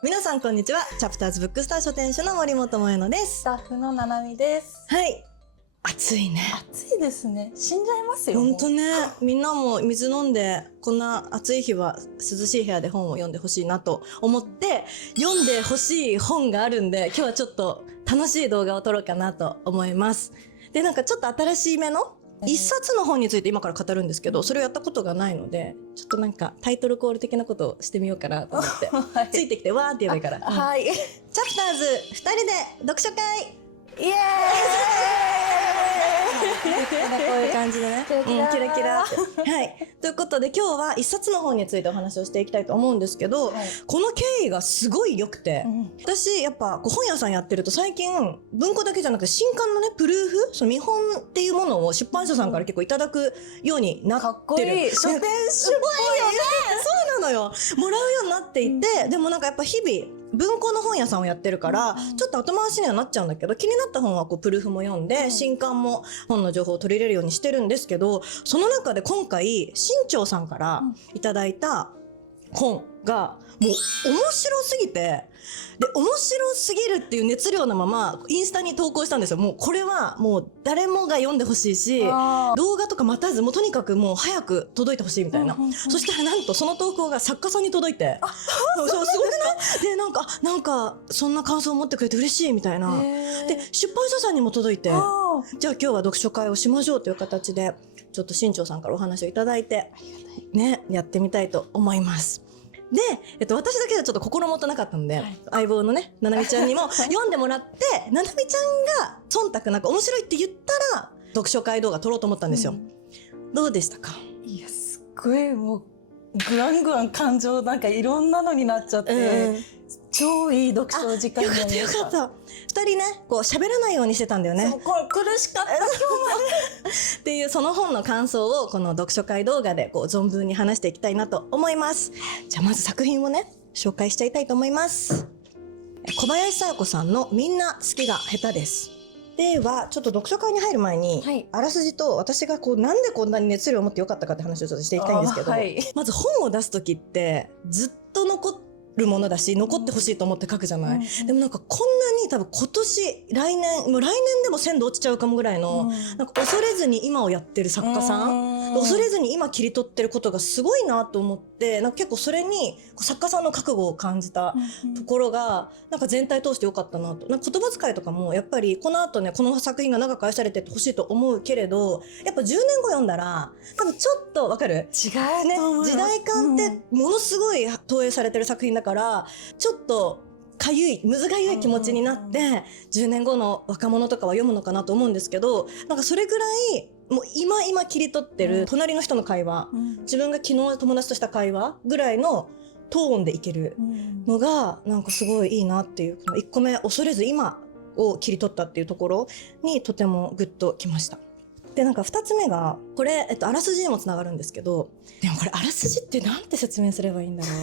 皆さんこんにちは。チャプターズブックスター書店主の森本萌乃ですス。タッフのななみです。はい。暑いね。暑いですね。死んじゃいますよ。ほんとね。みんなも水飲んで、こんな暑い日は涼しい部屋で本を読んでほしいなと思って、読んでほしい本があるんで、今日はちょっと楽しい動画を撮ろうかなと思います。で、なんかちょっと新しい目の一冊の本について今から語るんですけど、それをやったことがないので、ちょっとなんかタイトルコール的なことをしてみようかなと思って、はい、ついてきてわーって言えばいいから。はい。チャプターズ2人で読書会イエーイこういう感じでね。キラキラキラキラって。はい。ということで今日は一冊の本についてお話をしていきたいと思うんですけど、はい、この経緯がすごい良くて、私やっぱこう本屋さんやってると最近文庫だけじゃなくて新刊のね、プルーフ、その見本っていうものを出版社さんから結構いただくようになってる。かっこいい。書店すごいよね。そうなのよ。もらうようになっていて、でもなんかやっぱ日々、文庫の本屋さんをやってるから、ちょっと後回しにはなっちゃうんだけど、気になった本はこうプルーフも読んで、新刊も本の情報を取り入れるようにしてるんですけど、その中で今回、新潮さんからいただいた本が、もう面白すぎて、で、面白すぎるっていう熱量のまま、インスタに投稿したんですよ。もうこれはもう誰もが読んでほしいし、動画とか待たず、もうとにかくもう早く届いてほしいみたいな。そしたらなんとその投稿が作家さんに届いて、そうすごくないで、なんか、そんな感想を持ってくれて嬉しいみたいな。で、出版社さんにも届いて、じゃあ今日は読書会をしましょうという形で、ちょっと新潮さんからお話をいただいて、ね、やってみたいと思います。で、私だけではちょっと心もとなかったので、相棒のね、ななみちゃんにも読んでもらって、ななみちゃんが忖度なく面白いって言ったら、読書会動画撮ろうと思ったんですよ。どうでしたか？いや、すっごいもう、ぐわんぐわん感情なんかいろんなのになっちゃって、超いい読書時間になりました。よかった。二人ね、こう喋らないようにしてたんだよね。これ苦しかった今日もっていうその本の感想をこの読書会動画でこう存分に話していきたいなと思います。じゃあまず作品をね、紹介しちゃいたいと思います。小林佐代子さんのみんな好きが下手です。では、ちょっと読書会に入る前に、はい、あらすじと私がこうなんでこんなに熱量を持ってよかったかって話をちょっとしていきたいんですけど、はい、まず本を出すときってずっと残ってるものだし、残ってほしいと思って書くじゃない、でもなんかこんなに多分今年、来年でも鮮度落ちちゃうかもぐらいの、なんか恐れずに今をやってる作家さん、恐れずに今切り取ってることがすごいなと思って、なんか結構それに作家さんの覚悟を感じたところが、なんか全体通してよかったなと。なんか言葉遣いとかもやっぱりこの後ね、この作品が長く愛されてほしいと思うけれど、やっぱ10年後読んだら、多分ちょっとわかる？違うね。時代感ってものすごい投影されてる作品だから、ちょっとむずがゆい気持ちになって、10年後の若者とかは読むのかなと思うんですけど、なんかそれぐらい、もう今切り取ってる隣の人の会話、自分が昨日友達とした会話ぐらいのトーンでいけるのが、なんかすごいいいなっていう、1個目、恐れず今を切り取ったっていうところにとてもグッときました。で、なんか2つ目が、これ、あらすじにもつながるんですけど、でもこれあらすじってなんて説明すればいいんだろう。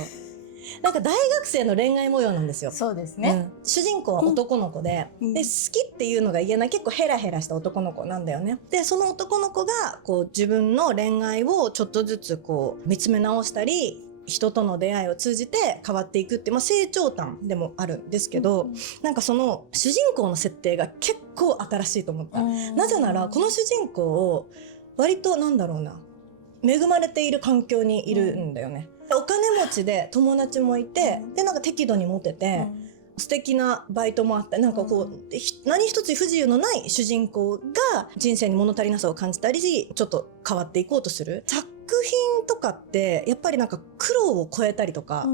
なんか大学生の恋愛模様なんですよ。そうですね。主人公は男の子で、で、好きっていうのが言えない結構ヘラヘラした男の子なんだよね。で、その男の子が、こう自分の恋愛をちょっとずつこう見つめ直したり、人との出会いを通じて変わっていくって、まあ成長譚でもあるんですけど、なんかその主人公の設定が結構新しいと思った。なぜなら、この主人公を割となんだろうな、恵まれている環境にいるんだよね。お金持ちで友達もいて、で、なんか適度にモテて、素敵なバイトもあって、なんかこう、何一つ不自由のない主人公が人生に物足りなさを感じたり、ちょっと変わっていこうとする。作品とかって、やっぱりなんか苦労を超えたりとか、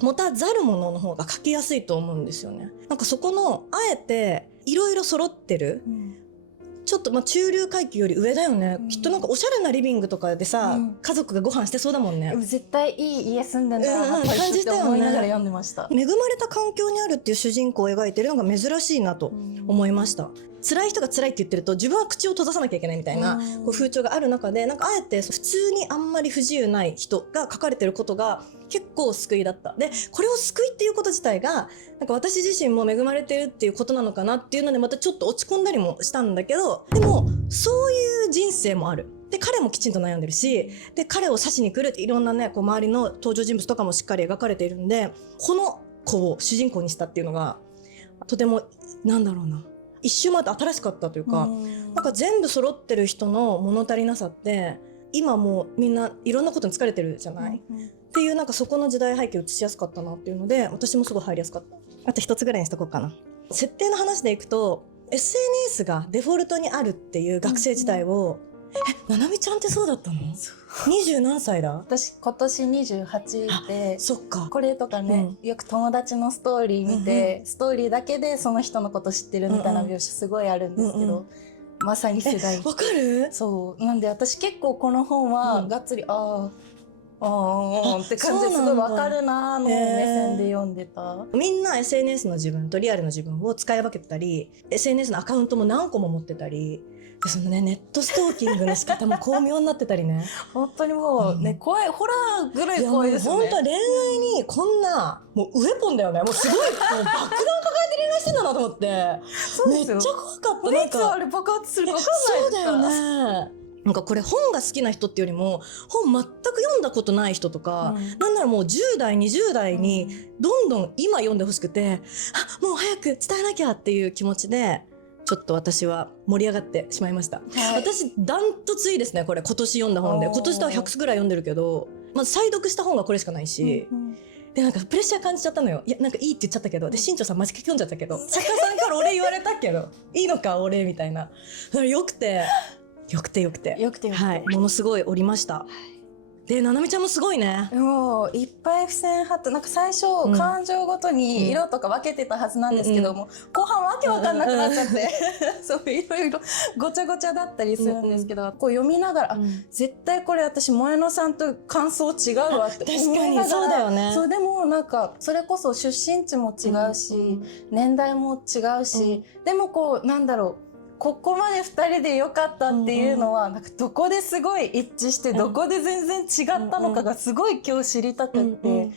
持たざるものの方が書きやすいと思うんですよね。なんかそこの、あえて、いろいろ揃ってる。ちょっと中流階級より上だよね、きっとなんかおしゃれなリビングとかでさ、家族がご飯してそうだもんね。絶対いい家住んでんだな、感じたよね。思いながら読んでました。恵まれた環境にあるっていう主人公を描いてるのが珍しいなと思いました。辛い人が辛いって言ってると自分は口を閉ざさなきゃいけないみたいなこう風潮がある中で、なんかあえて普通にあんまり不自由ない人が書かれてることが結構救いだった。で、これを救いっていうこと自体がなんか私自身も恵まれてるっていうことなのかなっていうのでまたちょっと落ち込んだりもしたんだけど、でもそういう人生もある。で、彼もきちんと悩んでるし、で、彼を刺しに来るっていろんなね、こう周りの登場人物とかもしっかり描かれているんで、この子を主人公にしたっていうのがとてもなんだろうな、一周回って新しかったというか、なんか全部揃ってる人の物足りなさって今もうみんないろんなことに疲れてるじゃない、っていうなんかそこの時代背景を映しやすかったなっていうので私もすごい入りやすかった。あと一つぐらいにしとこうかな。設定の話でいくと SNS がデフォルトにあるっていう学生時代を、ななみちゃんってそうだったの？20何歳だ？私今年28で、そっか。これとかね、よく友達のストーリー見て、ストーリーだけでその人のこと知ってるみたいな描写すごいあるんですけど、まさに世代。わかる？そうなんで私結構この本はがっつり、って感じですごいわかるなーの目線で読んでた。みんな SNS の自分とリアルの自分を使い分けてたり SNS のアカウントも何個も持ってたりで、そのね、ネットストーキングの仕方も巧妙になってたりね本当にもうね、怖い、ホラーぐらい怖いですよね。本当恋愛にこんなもうウェポンだよね。もうすごいもう爆弾抱えて恋愛してんだなと思ってめっちゃ怖かった。なんかあれ爆発するか分かんないそうだよね。なんかこれ本が好きな人っていうよりも本全く読んだことない人とか、なんならもう10代20代にどんどん今読んでほしくて、もう早く伝えなきゃっていう気持ちでちょっと私は盛り上がってしまいました、私ダントツいいですねこれ。今年読んだ本で今年とは100ぐらい読んでるけど、まず再読した本がこれしかないし、でなんかプレッシャー感じちゃったのよ。いやなんかいいって言っちゃったけど、で新庄さんマジ書き込んじゃったけど、作家さんから俺言われたけどいいのか俺みたいな。だからよくてはい、ものすごいおりました。でななみちゃんもすごいね。もういっぱい付箋貼って、なんか最初、感情ごとに色とか分けてたはずなんですけども、後半わけわかんなくなっちゃってそういろいろごちゃごちゃだったりするんですけど、こう読みながら、絶対これ私萌野さんと感想違うわって思いながら、そうだよね。そうでもなんかそれこそ出身地も違うし、年代も違うし、でもこうなんだろう、ここまで2人で良かったっていうのは、なんかどこですごい一致して、どこで全然違ったのかがすごい今日知りたくって、ね、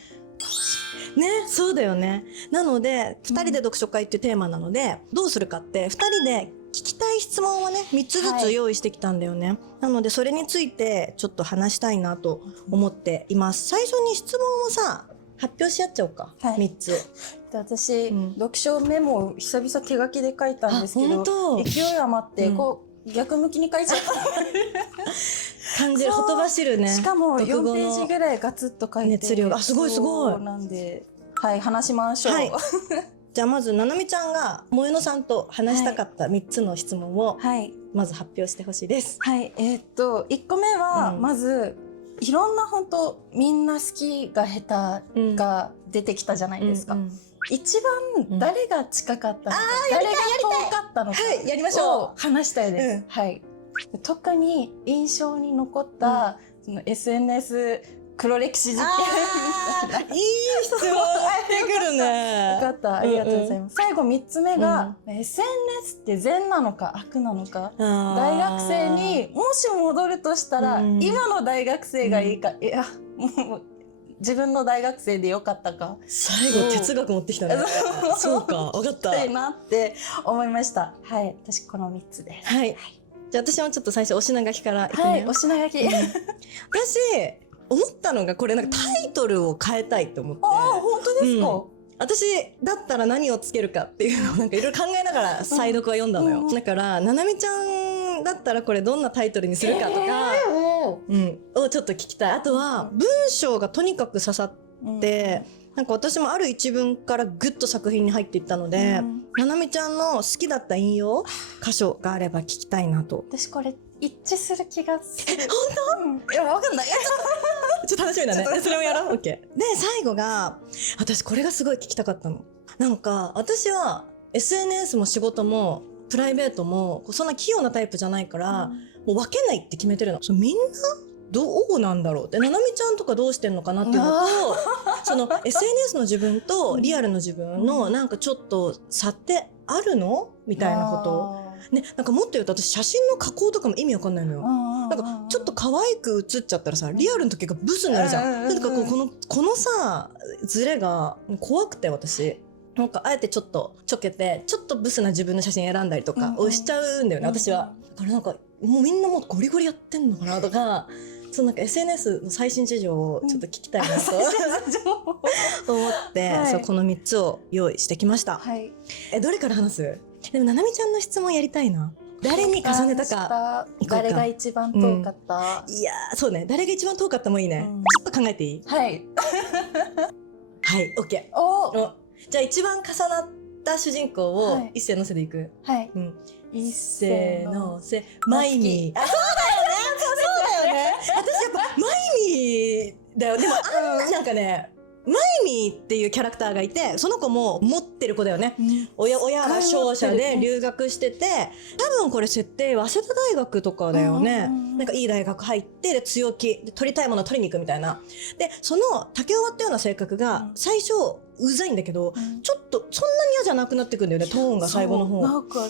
そうだよね。なので2人で読書会っていうテーマなので、どうするかって2人で聞きたい質問をね3つずつ用意してきたんだよね、なのでそれについてちょっと話したいなと思っています。最初に質問をさ発表し合っちゃおうか、3つ。で私、読書メモを久々手書きで書いたんですけど、勢い余ってこう、逆向きに書いちゃった感じる、ほとばしるね。しかも4ページぐらいガツッと書いて、熱量、すごいすごい。なんで話しましょう、じゃあまずななみちゃんが萌野さんと話したかった3つの質問をまず発表してほしいです。1個目はまず、いろんな本当みんな好きが下手が出てきたじゃないですか、一番誰が近かったのか、誰が遠かったのかやりましょう話したいです、特に印象に残った、その SNS 黒歴史事件いい質問してくるね。よかった、ありがとうございます。最後3つ目が、SNS って善なのか悪なのか、大学生にもし戻るとしたら、今の大学生がいいか、いやもう自分の大学生でよかったか。最後哲学持ってきたね。そうか、分かった。いいなって思いました。私この3つです。じゃあ私もちょっと最初お品書きからいくね。お品書き。私思ったのがこれなんかタイトルを変えたいと思って。本当ですか？私だったら何をつけるかっていうのをなんかいろいろ考えながら再読は読んだのよ。だからななみちゃんだったらこれどんなタイトルにするかとか、をちょっと聞きたい。あとは文章がとにかく刺さって、なんか私もある一文からグッと作品に入っていったので、ななみちゃんの好きだった引用箇所があれば聞きたいなと。私これ一致する気がする。本当？いやわかんない。ちょっと楽しみだね。それもやろう。OK。で最後が私これがすごい聞きたかったの。なんか私は SNS も仕事もプライベートもそんな器用なタイプじゃないから、もう分けないって決めてるの。みんなどうなんだろうって、ななみちゃんとかどうしてんのかなっていうのと、その SNS の自分とリアルの自分のなんかちょっと差ってあるのみたいなことね。なんかもっと言うと私写真の加工とかも意味わかんないのよ。なんかちょっと可愛く写っちゃったらさ、リアルの時がブスになるじゃん。なんかこのさズレが怖くて、私なんかあえてちょっとちょけてちょっとブスな自分の写真選んだりとかをしちゃうんだよね、私は。だからなんかもうみんなもうゴリゴリやってんのかなとかそのなんか SNS の最新事情をちょっと聞きたいなと、思って、はいそうこの3つを用意してきました。はい。どれから話す？でもななみちゃんの質問やりたいな。誰に重ねたか。誰が一番遠かった？いやーそうね、誰が一番遠かったもいいね。ちょっと考えていい？はい。はい、OK。お、じゃあ一番重なった主人公を一斉のせでいく。はい。一斉のせ、マイミー。あ、そうだよね。そうだよね。私やっぱマイミーだよ。でもなんかね、マイミーっていうキャラクターがいて、その子も持ってる子だよね。親が商社で留学してて、多分これ設定早稲田大学とかだよね。なんかいい大学入ってで強気で取りたいもの取りに行くみたいな。でその竹終わったような性格が最初うざいんだけど、ちょっとそんなに嫌じゃなくなってくんだよね、トーンが最後の方。なんか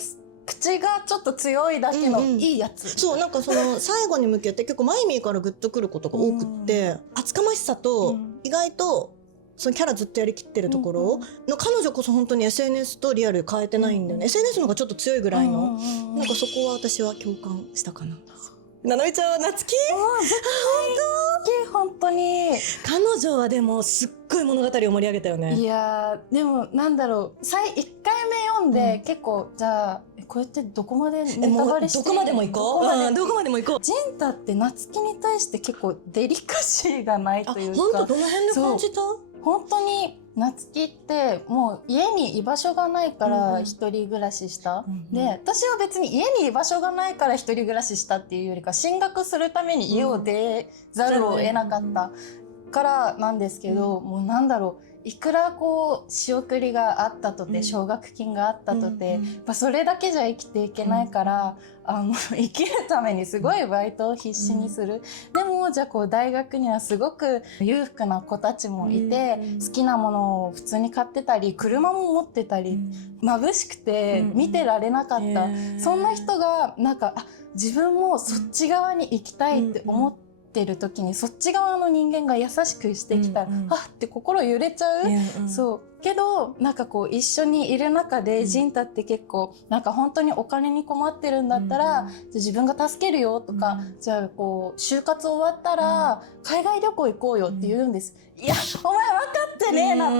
口がちょっと強いだけのいいやつ。そうなんかその最後に向けて結構マイミーからグッとくることが多くって厚かましさと意外とそのキャラずっとやりきってるところの彼女こそ本当に SNS とリアル変えてないんだよね。SNS の方がちょっと強いぐらいのなんかそこは私は共感したかな。ななみちゃんは夏希？本当に彼女はでもすっごい物語を盛り上げたよね。いやでもなんだろう、1回目読んで結構じゃあこうやってどこまでネタバレしてどこまでも行こう。どこまでも行こう。ジンタって夏希に対して結構デリカシーがないというか。本当どの辺で感じた？本当に夏希ってもう家に居場所がないから一人暮らしした、で私は別に家に居場所がないから一人暮らししたっていうよりか進学するために家を出ざるを得なかったからなんですけど、もうなんだろう、いくらこう仕送りがあったとて奨学金があったとて、やっぱそれだけじゃ生きていけないから、生きるためにすごいバイトを必死にする、でもじゃあこう大学にはすごく裕福な子たちもいて、好きなものを普通に買ってたり車も持ってたり、眩しくて見てられなかった、そんな人がなんか自分もそっち側に行きたいって思っててる時にそっち側の人間が優しくしてきたら、あって心揺れちゃう、そうけどなんかこう一緒にいる中でジンタって結構なんか本当にお金に困ってるんだったら、じゃあ自分が助けるよとか、じゃあこう就活終わったら海外旅行行こうよって言うんです、いやお前分かってねえなと、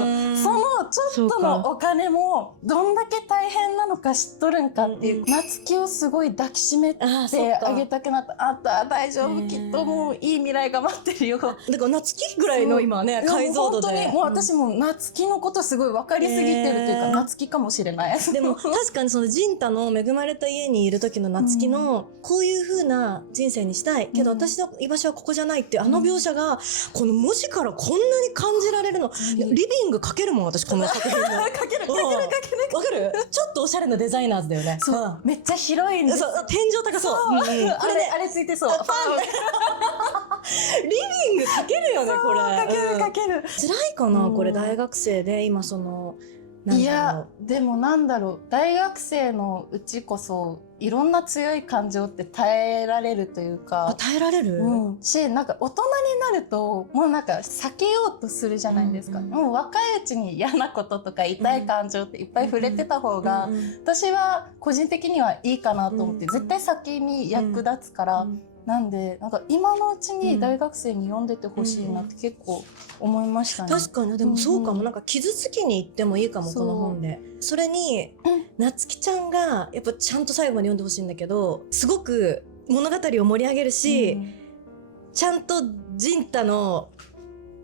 そのちょっとのお金もどんだけ大変なのか知っとるんかっていう、夏希をすごい抱きしめてあげたくなった、あんた大丈夫、きっともういい未来が待ってるよ。だから夏希ぐらいの今ね解像度で、本当にもう私も夏希のことすごい分かりすぎてるというか、夏希かもしれない。でも確かにそのジンタの恵まれた家にいる時の夏希のこういう風な人生にしたいけど、私の居場所はここじゃないっていう描写がこの文字からこんなに感じられるの、リビング描けるもん私この作品の。描けるわかる？ちょっとおしゃれなデザイナーズだよね。そう、めっちゃ広いんです。天井高そう。あれついてそう。リビング描けるよねこれ。描ける。辛いかなこれ大学生で今その。いやでもなんだろう、大学生のうちこそいろんな強い感情って耐えられるというか、耐えられる、しなんか大人になるともうなんか避けようとするじゃないですか、もう若いうちに嫌なこととか痛い感情っていっぱい触れてた方が、私は個人的にはいいかなと思って、絶対先に役立つから、なんでなんか今のうちに大学生に読んでてほしいなって結構思いましたね。確かにでもそうかも、なんか傷つきに行ってもいいかもこの本で。それに夏希ちゃんがやっぱちゃんと最後まで読んでほしいんだけど、すごく物語を盛り上げるし、ちゃんとジンタの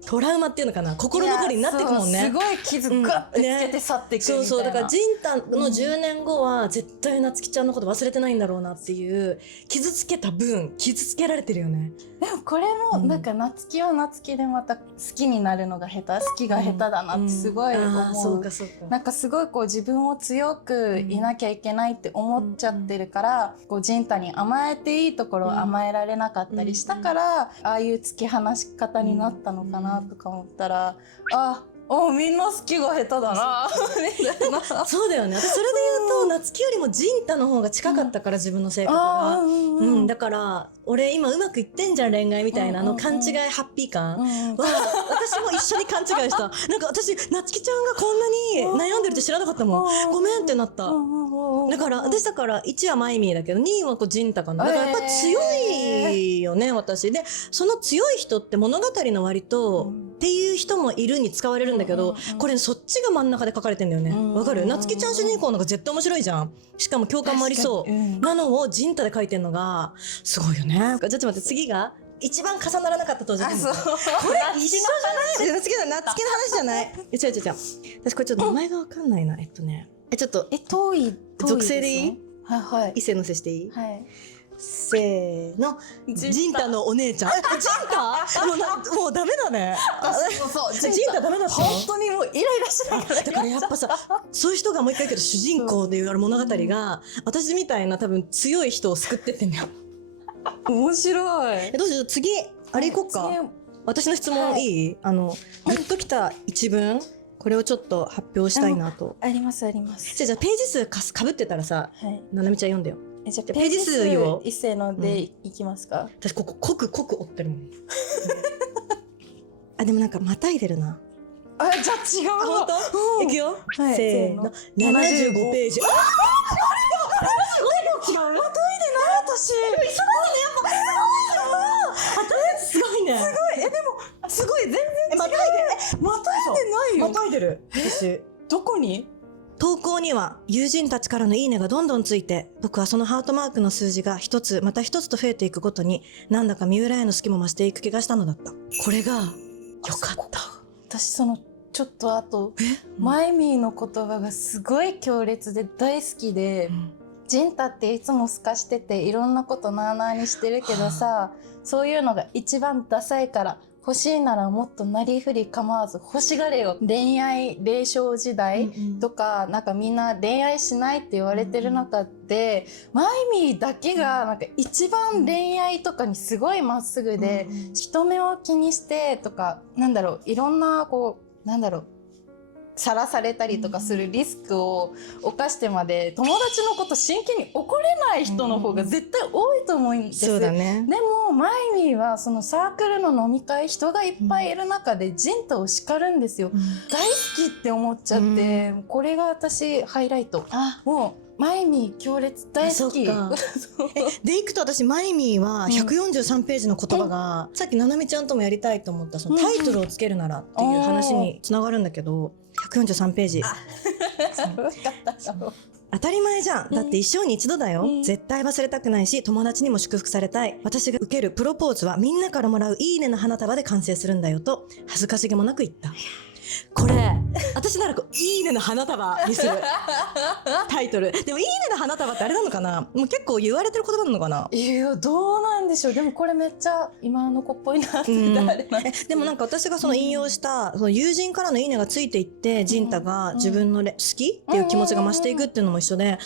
トラウマっていうのかな、心残りになってくもんね。すごい傷ガッてつけて去っていくみたいな。そうだからジンタの10年後は絶対夏希ちゃんのこと忘れてないんだろうなっていう、傷つけた分傷つけられてるよね。でもこれもなんか夏希は夏希でまた好きになるのが下手、好きが下手だなってすごい思う。なんかすごいこう自分を強くいなきゃいけないって思っちゃってるから、こうジンタに甘えていいところを甘えられなかったりしたから、ああいう突き放し方になったのかなとか思ったら、みんな好きが下手だなみたいな。そうだよね。私それで言うと、夏希よりもジンタの方が近かったから、自分の性格が。だから俺今うまくいってんじゃん恋愛みたいな勘違いハッピー感は、私も一緒に勘違いした。なんか私夏希ちゃんがこんなに悩んでるって知らなかったもん。ごめんってなった。だから私だから1はマイミーだけど2位はこうジンタかな。だからやっぱ強いよね、私で。その強い人って物語の割とっていう人もいるに使われるんだけど、これそっちが真ん中で書かれてんだよね。わかる？夏希ちゃん主人公の方が絶対面白いじゃん。しかも共感もありそうなのをジンタで書いてんのがすごいよね。じゃあちょっと待って、次が一番重ならなかった登場人物。これ一緒じゃない？夏希の話じゃない。違う。私これちょっと名前がわかんないな。ちょっと遠い属性でいい？はい。異性のせしていい？はい。せーの。ジンタのお姉ちゃん。ジンタ？もうダメだね。そう。ジンタダメだった。本当にもうイライラしてないから。だからやっぱさ、そういう人がもう一回言うけど主人公でいう物語が私みたいな多分強い人を救ってってんだよ。面白い。どうしよう、次あれ行こっか。私の質問いい？グッときた一文、これをちょっと発表したいなと。あります。じゃあページ数かぶってたらさ、ななみちゃん読んだよ。じゃあページ数を一斉のでいきますか。私ここ濃く追ってるもん。でもなんかまたいでるな。じゃあ違う。本当？いくよ。せーの。75ページ。違う。またいでない私。すごいね、すごいね。でもすごい全然違う。またいでないよ。またいでる。私どこに？投稿には友人たちからのいいねがどんどんついて、僕はそのハートマークの数字が一つまた一つと増えていくごとに、なんだか三浦への好きも増していく気がしたのだった。これがよかった。私ちょっとあとマイミーの言葉がすごい強烈で大好きで、ジンタっていつも透かしてていろんなことなあなあにしてるけどさ、そういうのが一番ダサいから、欲しいならもっとなりふり構わず欲しがれよ。恋愛霊障時代とか、なんかみんな恋愛しないって言われてる中で、マイミーだけがなんか一番恋愛とかにすごいまっすぐで、人目を気にしてとか、いろんなさらされたりとかするリスクを冒してまで友達のこと真剣に怒れない人の方が絶対多いと思うんです。そうだね。でもマイミーはそのサークルの飲み会、人がいっぱいいる中でジンタを叱るんですよ。大好きって思っちゃって、これが私ハイライト。もうマイミー強烈大好き。でいくと私マイミーは143ページの言葉が、さっきななみちゃんともやりたいと思ったそのタイトルをつけるならっていう話につながるんだけど、143ページ。当たり前じゃん。だって一生に一度だよ。絶対忘れたくないし、友達にも祝福されたい。私が受けるプロポーズはみんなからもらういいねの花束で完成するんだよと恥ずかしげもなく言った。これ私ならいいねの花束にするタイトル。でもいいねの花束ってあれなのかな、もう結構言われてる言葉なのかな。どうなんでしょう。でもこれめっちゃ今の子っぽいなってでもなんか私がその引用したその友人からのいいねがついていって、ジンタが自分の好きっていう気持ちが増していくっていうのも一緒で、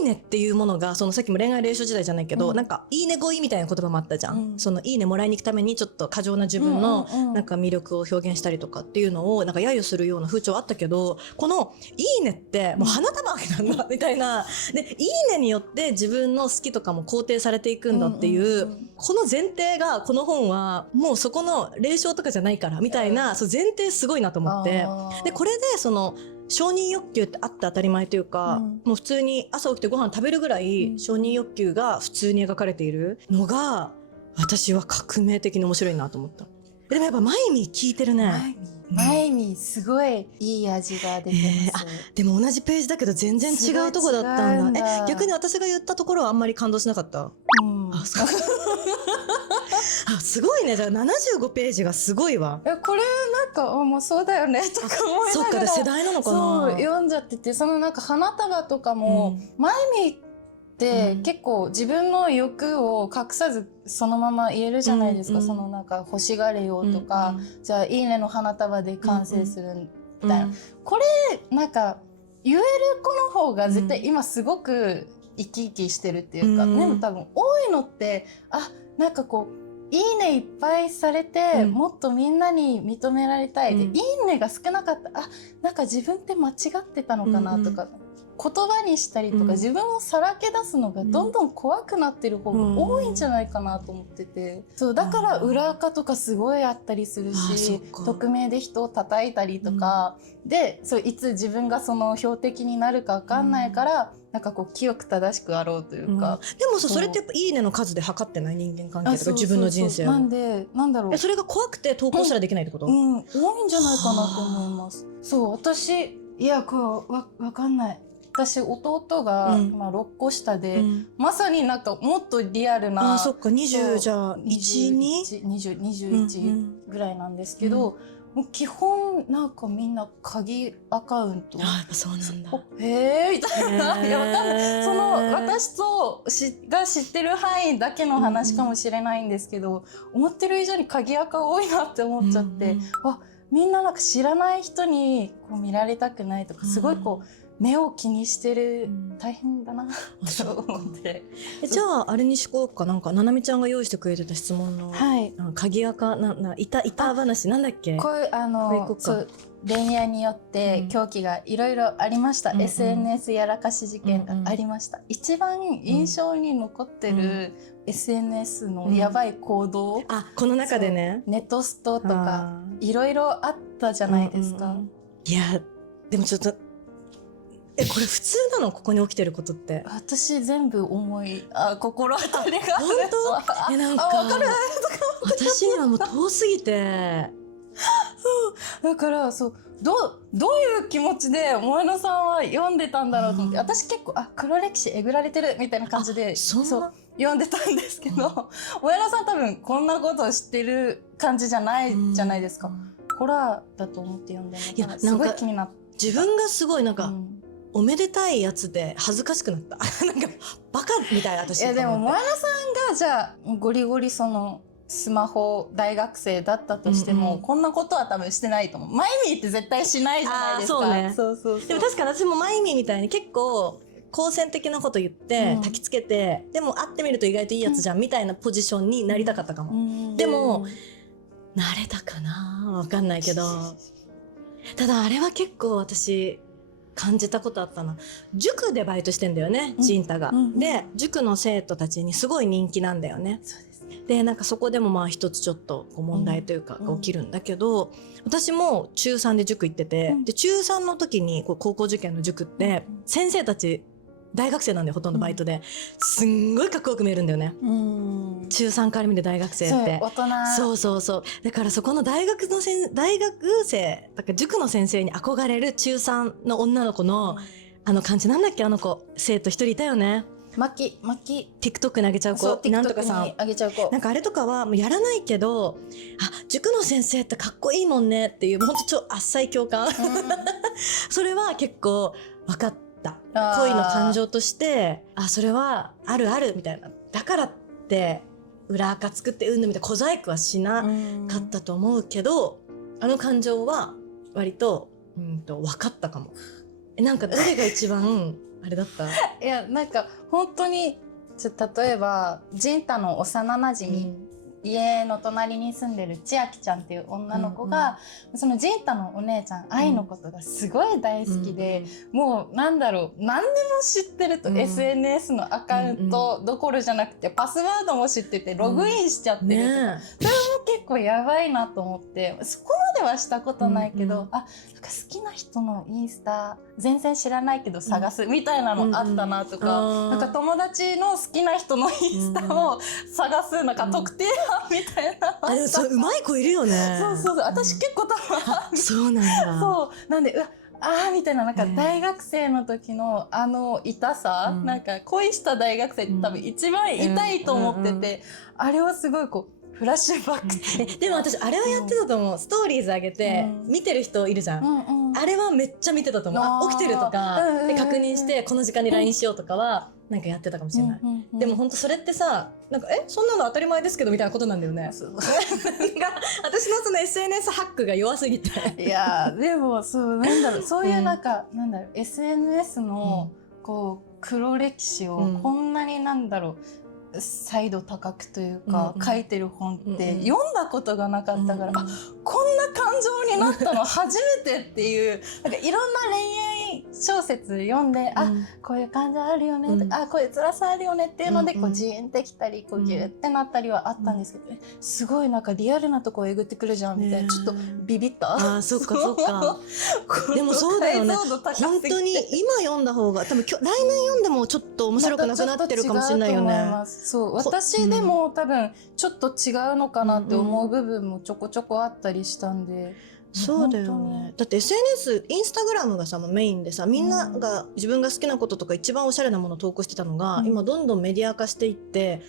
いいねっていうものがそのさっきも恋愛霊障時代じゃないけど、なんかいいね語彙みたいな言葉もあったじゃん。そのいいねもらいに行くためにちょっと過剰な自分のなんか魅力を表現したりとかっていうのをなんか揶揄するような風潮あったけど、このいいねってもう花束わけなんだみたいな。で、いいねによって自分の好きとかも肯定されていくんだっていう、この前提がこの本はもうそこの霊障とかじゃないからみたいな、そう前提すごいなと思って。で、これでその承認欲求ってあって当たり前というか、もう普通に朝起きてご飯食べるぐらい承認欲求が普通に描かれているのが私は革命的に面白いなと思った。でもやっぱマイミー聞いてるね。マイミーすごいいい味が出てます。でも同じページだけど全然違うとこだったんだ。逆に私が言ったところはあんまり感動しなかった。そうすごいね。じゃあ75ページがすごいわ。これなんかもうそうだよねとか思いながら、そっか、世代なのかな。そう読んじゃってて、そのなんか花束とかも、マイミーって結構自分の欲を隠さずそのまま言えるじゃないですか。そのなんか欲しがれよとか、じゃあいいねの花束で完成するみたいな、これなんか言える子の方が絶対今すごく生き生きしてるっていうか、でも多分多いのってなんかこういいねいっぱいされて、もっとみんなに認められたいで、いいねが少なかった、なんか自分って間違ってたのかなとか、言葉にしたりとか、自分をさらけ出すのがどんどん怖くなってる方が多いんじゃないかなと思ってて、そうだから裏垢とかすごいあったりするし、匿名で人を叩いたりとか、でそういつ自分がその標的になるか分かんないから、なんかこう清く正しくあろうというか、でもそれってやっぱいいねの数で測ってない、人間関係とか自分の人生を。なんでなんだろう、それが怖くて投稿すらできないってこと？多いんじゃないかなと思います。そう私いやこうわかんない。私弟が今6個下で、まさになんかもっとリアルな、そっか20じゃあ21ぐらいなんですけど、もう基本なんかみんな鍵アカウント、やっぱそうなんだ。へーみたいな、いやわかんない、その私が知ってる範囲だけの話かもしれないんですけど、思ってる以上に鍵アカ多いなって思っちゃって、みんななんか知らない人にこう見られたくないとか、すごいこう目を気にしてる、大変だなと思って。じゃああれにしこうか、なんかななみちゃんが用意してくれてた質問の、鍵垢板話なんだっけ？こういうそう恋愛によって狂気がいろいろありました。SNS やらかし事件がありました。一番印象に残ってる SNS のやばい行動、この中でね、ネトストとかいろいろあったじゃないですか。いやでもちょっとこれ普通なの？ここに起きてることって。私全部心当たりがある。本当？なんか私にはもう遠すぎてだからどういう気持ちで萌乃さんは読んでたんだろうと思って、私結構黒歴史えぐられてるみたいな感じで読んでたんですけど、萌乃さん多分こんなことを知ってる感じじゃないじゃないですか。ホラーだと思って読んでるのかな。すごい気になって、自分がすごいなんか、おめでたいやつで恥ずかしくなったなんかバカみたいな。私いやでも萌乃さんがじゃあゴリゴリそのスマホ大学生だったとしても、こんなことは多分してないと思う。マイミーって絶対しないじゃないですか。そうでも確か私もマイミーみたいに結構好戦的なこと言って焚きつけて、でも会ってみると意外といいやつじゃんみたいなポジションになりたかったかも。でもなれたかな、わかんないけど、ただあれは結構私感じたことあったな。塾でバイトしてんだよね、ジンタが。で塾の生徒たちにすごい人気なんだよね。でなんかそこでもまあ一つちょっとこう問題というかが起きるんだけど、私も中3で塾行ってて、で中3の時にこう高校受験の塾って先生たち大学生なんでほとんどバイトで、すんごいかっこよく見えるんだよね。中3から見る大学生って大人。そうだからそこの大学生だから塾の先生に憧れる中3の女の子の感じなんだっけ、あの子生徒一人いたよね。マキ TikTok にあげちゃう子、なんとかさん、なんかあれとかはもうやらないけど、塾の先生ってかっこいいもんねっていう、ほんと浅い共感それは結構分かった。恋の感情として、それはあるあるみたいな、だからって裏垢作ってうんぬみたいな小細工はしなかったと思うけど、あの感情は割と分かったかも。なんかどれが一番あれだった？いやなんか本当に例えばジンタの幼なじみ、家の隣に住んでる千秋ちゃんっていう女の子が、そのジンタのお姉ちゃん愛のことがすごい大好きで、もうなんだろう、何でも知ってると、SNS のアカウントどころじゃなくてパスワードも知っててログインしちゃってるとか、それも結構やばいなと思って、そこまではしたことないけど、なんか好きな人のインスタ全然知らないけど探すみたいなのあったなとか、なんか友達の好きな人のインスタを探す、なんか特定みたいな。そううまい子いるよね。そう私結構多分そうなんだ。そうなんでみたいな、なんか大学生の時の痛さ、なんか恋した大学生って多分一番痛いと思ってて、あれはすごいこうフラッシュバックでも私あれはやってたと思う。ストーリーズ上げて見てる人いるじゃん。あれはめっちゃ見てたと思う。起きてるとかで確認してこの時間に LINE しようとかはなんかやってたかもしれない。でも本当それってさ、なんかそんなの当たり前ですけどみたいなことなんだよね。私のその SNS ハックが弱すぎて。いやでもなんだろう、そういうなんか、なんだろう SNS のこう黒歴史をこんなになんだろう彩度高くというか、うんうん書いてる本ってうんうん読んだことがなかったから、うんうんあ、こんな感情になったの初めてっていうなんかいろんな恋愛小説読んで、あ、こういう感情あるよね、うんあ、こういう辛さあるよねっていうのでうんうんこうジーンってきたりこうギューってなったりはあったんですけど、すごいなんかリアルなとこえぐってくるじゃんみたいな、ねちょっとビビった。あーそっかそっかでもそうだよね、本当に今読んだ方が多分来年読んでもちょっと面白くなくなってるかもしれないよね。そう、私でも多分ちょっと違うのかなって思う部分もちょこちょこあったりしたんで、そうだよね。だって SNS インスタグラムがさメインでさ、みんなが自分が好きなこととか一番おしゃれなものを投稿してたのが、今どんどんメディア化していって、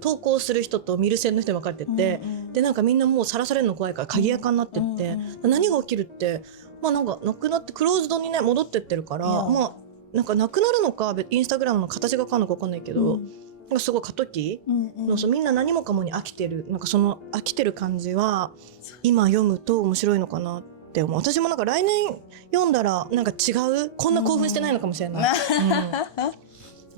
投稿する人と見る線の人に分かれてって、でなんかみんなもうさらされるの怖いから鍵垢になってって、何が起きるってまあなんかなくなってクローズドにね戻ってってるから、まあなんかなくなるのかインスタグラムの形が変わるのか分かんないけど、なんかすごい過渡期の、みんな何もかもに飽きてる、なんかその飽きてる感じは今読むと面白いのかなって思う。私もなんか来年読んだらなんか違う、こんな興奮してないのかもしれない、なん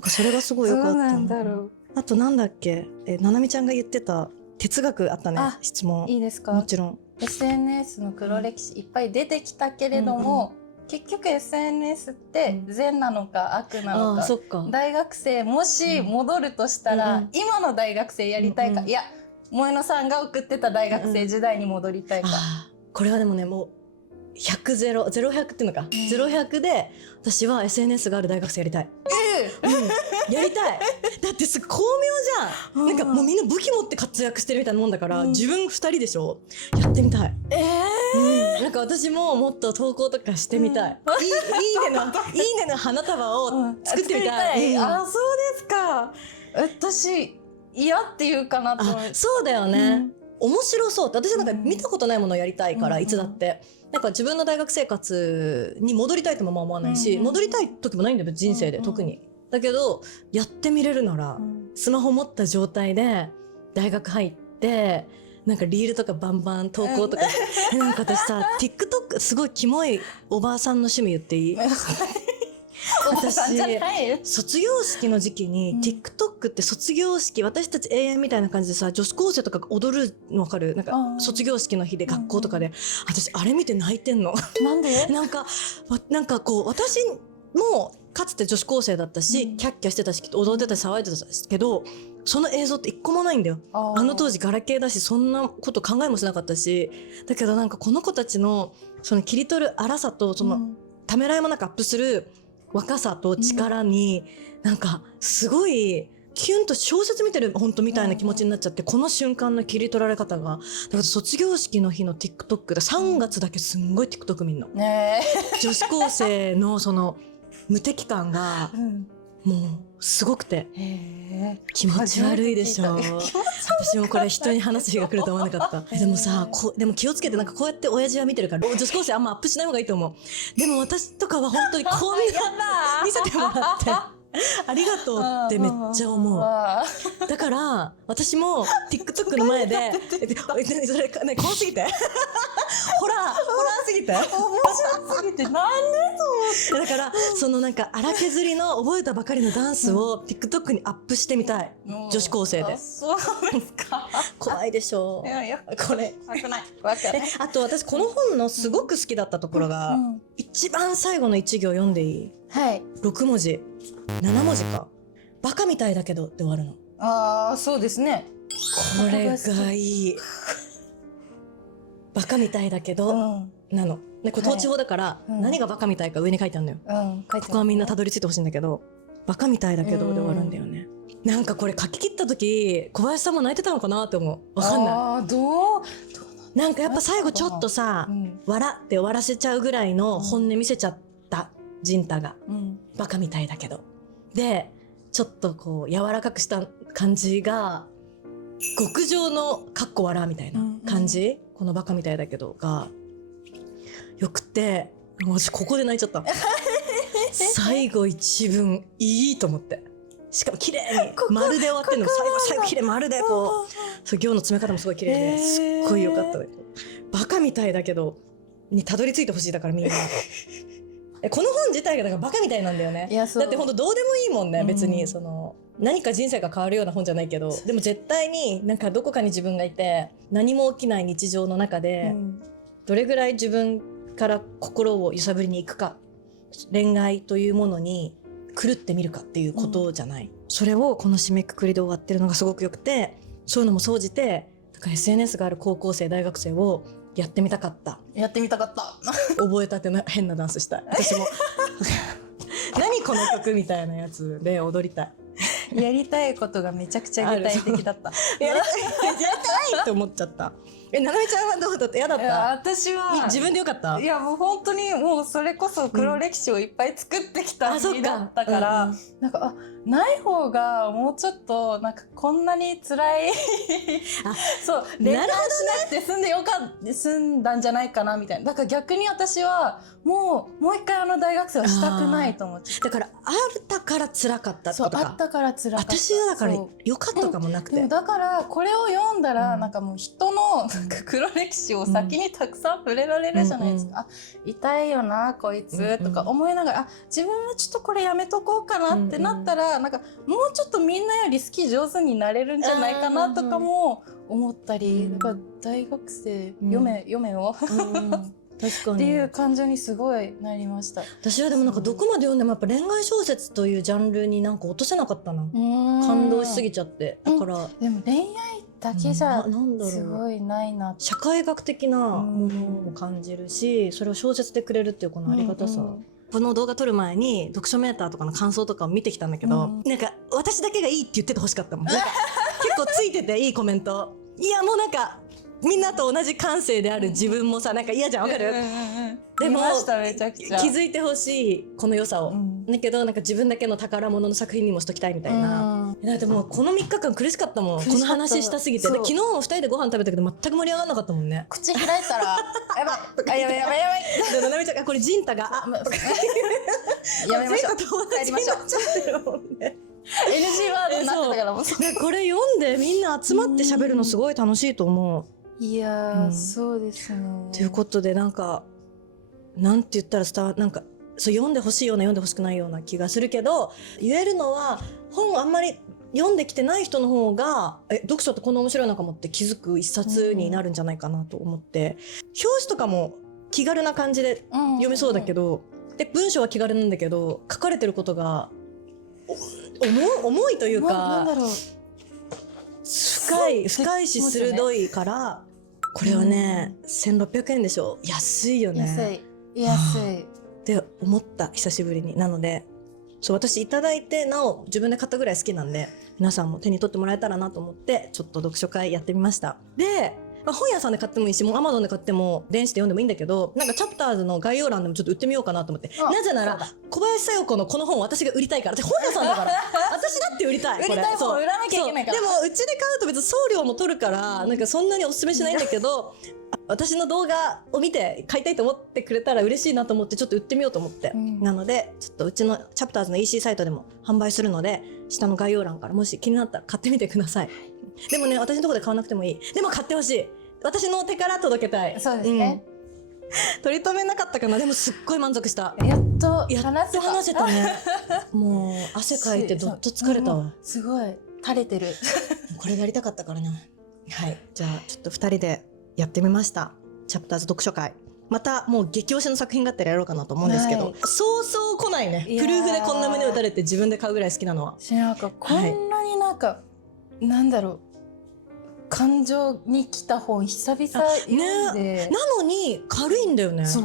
かそれがすごい良かった。そうなんだろう。あとなんだっけ、ななみちゃんが言ってた哲学あったね。質問いいですか。もちろん SNS の黒歴史いっぱい出てきたけれども、結局 SNS って善なのか悪なのか、そっか。大学生もし戻るとしたら、今の大学生やりたいか、いや萌野さんが送ってた大学生時代に戻りたいか、これはでもね、もう100ゼロ100っていうのか、0-100で私は SNS がある大学生やりたい。やりたい。だってすごい巧妙じゃん。なんかもうみんな武器持って活躍してるみたいなもんだから、自分2人でしょ。やってみたい。なんか私ももっと投稿とかしてみたい。いいねの花束を作ってみたい。あ、そうですか。私嫌っていうかなと思って。そうだよね。面白そうって、私なんか見たことないものをやりたいから、いつだってなんか自分の大学生活に戻りたいとも思わないし、戻りたい時もないんだよ人生で、特に。だけどやってみれるなら、スマホ持った状態で大学入ってなんかリールとかバンバン投稿とか、なんか私さ TikTok すごいキモいおばあさんの趣味言っていい？私卒業式の時期に TikTok って卒業式、私たち永遠みたいな感じでさ女子高生とかが踊るの分かる？なんか卒業式の日で学校とかで、私あれ見て泣いてんの。なんで？なんかこう私もかつて女子高生だったし、キャッキャしてたし踊ってたし騒いでたけど、その映像って一個もないんだよ。あの当時ガラケーだしそんなこと考えもしなかったし、だけどなんかこの子たちのその切り取る荒さとそのためらいもなくアップする若さと力に、なんかすごいキュンと小説見てる本当みたいな気持ちになっちゃって、この瞬間の切り取られ方が、だから卒業式の日の TikTok で3月だけすんごい TikTok 見んの。女子高生のその無敵感がもうすごくて気持ち悪いでしょ。私もこれ人に話す日が来ると思わなかった。でもさ、でも気をつけて、なんかこうやって親父は見てるから女子高生あんまアップしない方がいいと思う。でも私とかは本当にこんな見せてもらってありがとうってめっちゃ思う。だから私も TikTok の前でそれね、怖すぎてホラーすぎて面白すぎてなんでそうだからそのなんか荒削りの覚えたばかりのダンスを TikTok にアップしてみたい、女子高生で。そうですか。怖いでしょ。これあと私この本のすごく好きだったところが、一番最後の一行読んでいい？はい。6文字7文字か。バカみたいだけどって終わるの。ああ、そうですね。これがいい。バカみたいだけど、なの。でこれ統治法だから、何がバカみたいか上に書いてあるのよ。ここはみんなたどり着いてほしいんだけど、バカみたいだけどで終わるんだよね。なんかこれ書き切った時小林さんも泣いてたのかなって思う。わかんない。ああ、どうなんかやっぱ最後ちょっとさ、笑って終わらせちゃうぐらいの本音見せちゃったジンタが、バカみたいだけどでちょっとこう柔らかくした感じが極上のかっこ笑みたいな感じ、このバカみたいだけどがよくて、私ここで泣いちゃった最後一文いいと思って、しかも綺麗に丸で終わってんの。最後綺麗丸でこう、そう行の詰め方もすごい綺麗ですっごい良かった。バカみたいだけどにたどり着いてほしい。だからみんなこの本自体がだからバカみたいなんだよね。いやそうだって本当どうでもいいもんね、うん別にその何か人生が変わるような本じゃないけど、でも絶対になんかどこかに自分がいて何も起きない日常の中で、うんどれぐらい自分から心を揺さぶりに行くか、恋愛というものに狂ってみるかっていうことじゃない、それをこの締めくくりで終わってるのがすごくよくて、そういうのも総じてだから SNS がある高校生大学生をやってみたかった。やってみたかった覚えたての変なダンスしたい私も何この曲みたいなやつで踊りたい。やりたいことがめちゃくちゃ具体的だったやりたいって思っちゃった。ななみちゃんはどうだった？嫌だっいやた？私は自分でよかった？いやもう本当にもうそれこそ黒歴史をいっぱい作ってきたあそっか身だったから、なんかない方がもうちょっとなんかこんなに辛いそう恋愛しなくて済んだんじゃないかなみたいな。だから逆に私はもう一回あの大学生はしたくないと思って。だからあったから辛かったってそうことか。あったから辛かった。私はだからそうよかったかもなくて、でもだからこれを読んだら、うんなんかもう人のなんか黒歴史を先にたくさん触れられるじゃないですか、あ痛いよなこいつとか思いながら、あ自分はちょっとこれやめとこうかなってなったら、なんかもうちょっとみんなより好き上手になれるんじゃないかなとかも思ったり、だから大学生、読めを確かにっていう感情にすごいなりました。私はでもなんかどこまで読んでもやっぱ恋愛小説というジャンルになんか落とせなかったな。感動しすぎちゃって、だからでも恋愛だけじゃなんだろう、すごいないな。社会学的なものも感じるし、それを小説でくれるっていうこのありがたさ、この動画撮る前に読書メーターとかの感想とかを見てきたんだけど、なんか私だけがいいって言っててほしかったもん。なんか結構ついてていいコメント。いやもうなんかみんなと同じ感性である自分もさ、なんか嫌じゃん、わかる？でもめちゃくちゃ気づいてほしいこの良さを、だけどなんか自分だけの宝物の作品にもしときたいみたいな、だってもうこの3日間苦しかったもん、この話したすぎて。で昨日も2人でご飯食べたけど全く盛り上がらなかったもんね。口開いたらやばいやばいやばいやばいでななみちゃんがこれジンタがやめましょうジンタ友達になっちゃってるもんね。NG ワードになってたからもうでこれ読んでみんな集まって喋るのすごい楽しいと思う。いやー、そうですね。ということでなんかなんて言ったらなんかそう読んでほしいような読んでほしくないような気がするけど、言えるのは本あんまり読んできてない人の方が読書ってこんな面白いのかもって気づく一冊になるんじゃないかなと思って、表紙とかも気軽な感じで読めそうだけど、で文章は気軽なんだけど書かれてることが重いというか、なんだろう、深いし鋭いから、これはね、1600円でしょ。安いよね。安いって思った久しぶりに。なのでそう私いただいてなお自分で買ったぐらい好きなんで、皆さんも手に取ってもらえたらなと思ってちょっと読書会やってみました。で本屋さんで買ってもいいし、もう Amazon で買っても電子で読んでもいいんだけど、なんかチャプターズの概要欄でもちょっと売ってみようかなと思って。なぜなら小林小夜子のこの本を私が売りたいから。私本屋さんだから私だって売りたい。売りたいもん売らなきゃいけないから。でもうちで買うと別に送料も取るから、なんかそんなにおすすめしないんだけど私の動画を見て買いたいと思ってくれたら嬉しいなと思ってちょっと売ってみようと思って、なのでちょっとうちのチャプターズの EC サイトでも販売するので、下の概要欄からもし気になったら買ってみてください。でもね、私のところで買わなくてもいい。でも買ってほしい。私の手から届けたい。そうですね、取り留めなかったかな。でもすっごい満足した。やっと話せたねもう汗かいてどっと疲れたわ。すごい垂れてるこれやりたかったからな。はい、じゃあちょっと2人でやってみました。チャプターズ読書会。またもう激推しの作品があったらやろうかなと思うんですけど、そうそう来ないね。プルーフでこんな胸打たれて自分で買うぐらい好きなのは。なんかこんなになんか、なんだろう、感情に来た本久々読んで、なのに軽いんだよね。超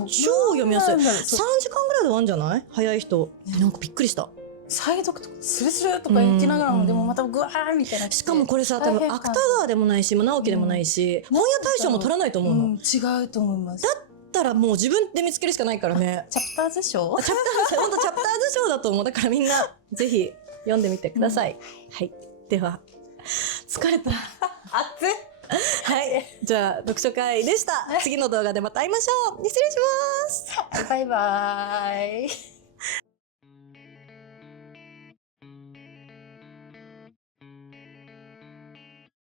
読みやすい。3時間ぐらいで終わるんじゃない？早い人。なんかびっくりした。再読とかスルスルとか言きながらも、でもまたグワーみたいな。しかもこれさ、多分芥川でもないし直木でもないし、本屋大賞も取らないと思うの。違うと思います。だったらもう自分で見つけるしかないからね。チャプターズ賞？チャプターズ賞だと思う。だからみんなぜひ読んでみてください。はい。では疲れた。熱っ。はい。じゃあ読書会でした。次の動画でまた会いましょう。失礼します。バイバーイ。